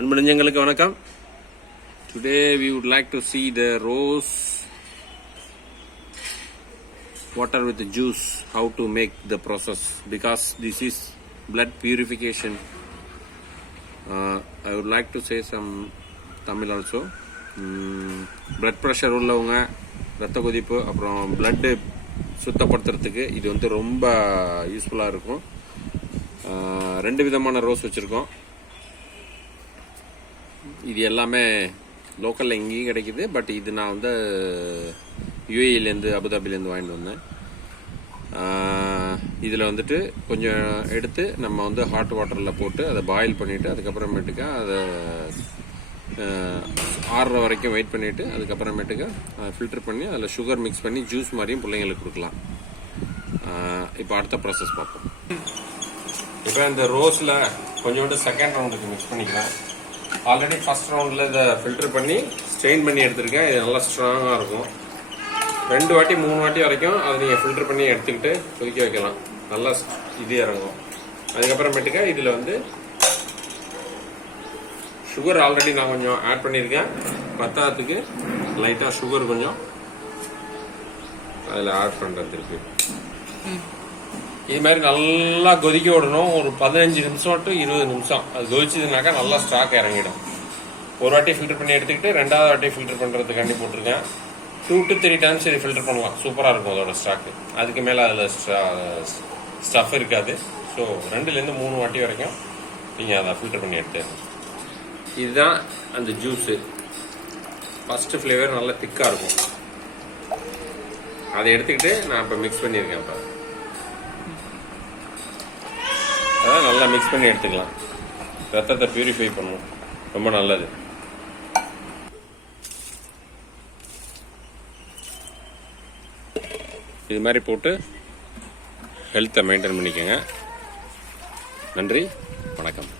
அன்பு நெஞ்சங்களுக்கு வணக்கம். Today we would like to see the rose water with the juice, how to make the process, because this is blood purification. I would like to say some Tamil also. Blood pressure உள்ளவங்க, ரத்த கொதிப்பு, அப்புறம் blood சுத்தப்படுத்துறதுக்கு இது வந்து ரொம்ப யூஸ்ஃபுல்லாக இருக்கும். ரெண்டு விதமான ரோஸ் வச்சுருக்கோம். இது எல்லாமே லோக்கலில் எங்கேயும் கிடைக்கிது. பட் இது நான் வந்து யூஏஇலேருந்து அபுதாபிலேருந்து வாங்கிட்டு வந்தேன். இதில் வந்துட்டு கொஞ்சம் எடுத்து நம்ம வந்து ஹாட் வாட்டரில் போட்டு அதை பாயில் பண்ணிவிட்டு அதுக்கப்புறமேட்டுக்கா அதை ஆறுற வரைக்கும் வெயிட் பண்ணிவிட்டு அதுக்கப்புறமேட்டுக்கா ஃபில்டர் பண்ணி அதில் சுகர் மிக்ஸ் பண்ணி ஜூஸ் மாதிரியும் பிள்ளைங்களுக்கு கொடுக்கலாம். இப்போ அடுத்த ப்ராசஸ் பார்ப்போம். இப்போ இந்த ரோஸில் கொஞ்சோண்டு செகண்ட் ரவுண்டுக்கு மிக்ஸ் பண்ணிக்கலாம். ஆல்ரெடி ஃபர்ஸ்ட் ரவுண்டில் இதை ஃபில்டர் பண்ணி ஸ்ட்ரெயின் பண்ணி எடுத்துருக்கேன். இது நல்லா ஸ்ட்ராங்காக இருக்கும். 2 வாட்டி 3 வாட்டி வரைக்கும் அதை நீங்கள் ஃபில்டர் பண்ணி எடுத்துக்கிட்டு கொதிக்க வைக்கலாம். நல்லா இது இறங்கும். அதுக்கப்புறமேட்டுக்கா இதில் வந்து சுகர் ஆல்ரெடி நான் கொஞ்சம் ஆட் பண்ணியிருக்கேன். பத்தாத்துக்கு லைட்டாக சுகர் கொஞ்சம் அதில் ஆட் பண்ணுறதுக்கு இது மாதிரி நல்லா கொதிக்க விடணும். ஒரு 15 நிமிஷம் டு 20 நிமிஷம் அது கொதிச்சதுனாக்கா நல்லா ஸ்டாக் இறங்கிடும். ஒரு வாட்டி ஃபில்டர் பண்ணி எடுத்துக்கிட்டு 2வது வாட்டி ஃபில்டர் பண்ணுறதுக்காண்டி போட்டிருக்கேன். 2 to 3 டைம்ஸ் இது ஃபில்டர் பண்ணலாம். சூப்பராக இருக்கும் அதோட ஸ்டாக்கு. அதுக்கு மேலே அதில் ஸ்டஃப் இருக்காது. ஸோ 2லேருந்து 3 வாட்டி வரைக்கும் நீங்கள் அதை ஃபில்டர் பண்ணி எடுத்துடணும். இதுதான் அந்த ஜூஸு. ஃபஸ்ட்டு ஃப்ளேவர் நல்லா திக்காக இருக்கும். அதை எடுத்துக்கிட்டு நான் இப்போ மிக்ஸ் பண்ணியிருக்கேன். இப்போ அதான் நல்லா மிக்ஸ் பண்ணி எடுத்துக்கலாம். ரத்தத்தை பியூரிஃபை பண்ணுவோம். ரொம்ப நல்லது. இது மாதிரி போட்டு ஹெல்த்தை மெயின்டைன் பண்ணிக்கோங்க. நன்றி, வணக்கம்.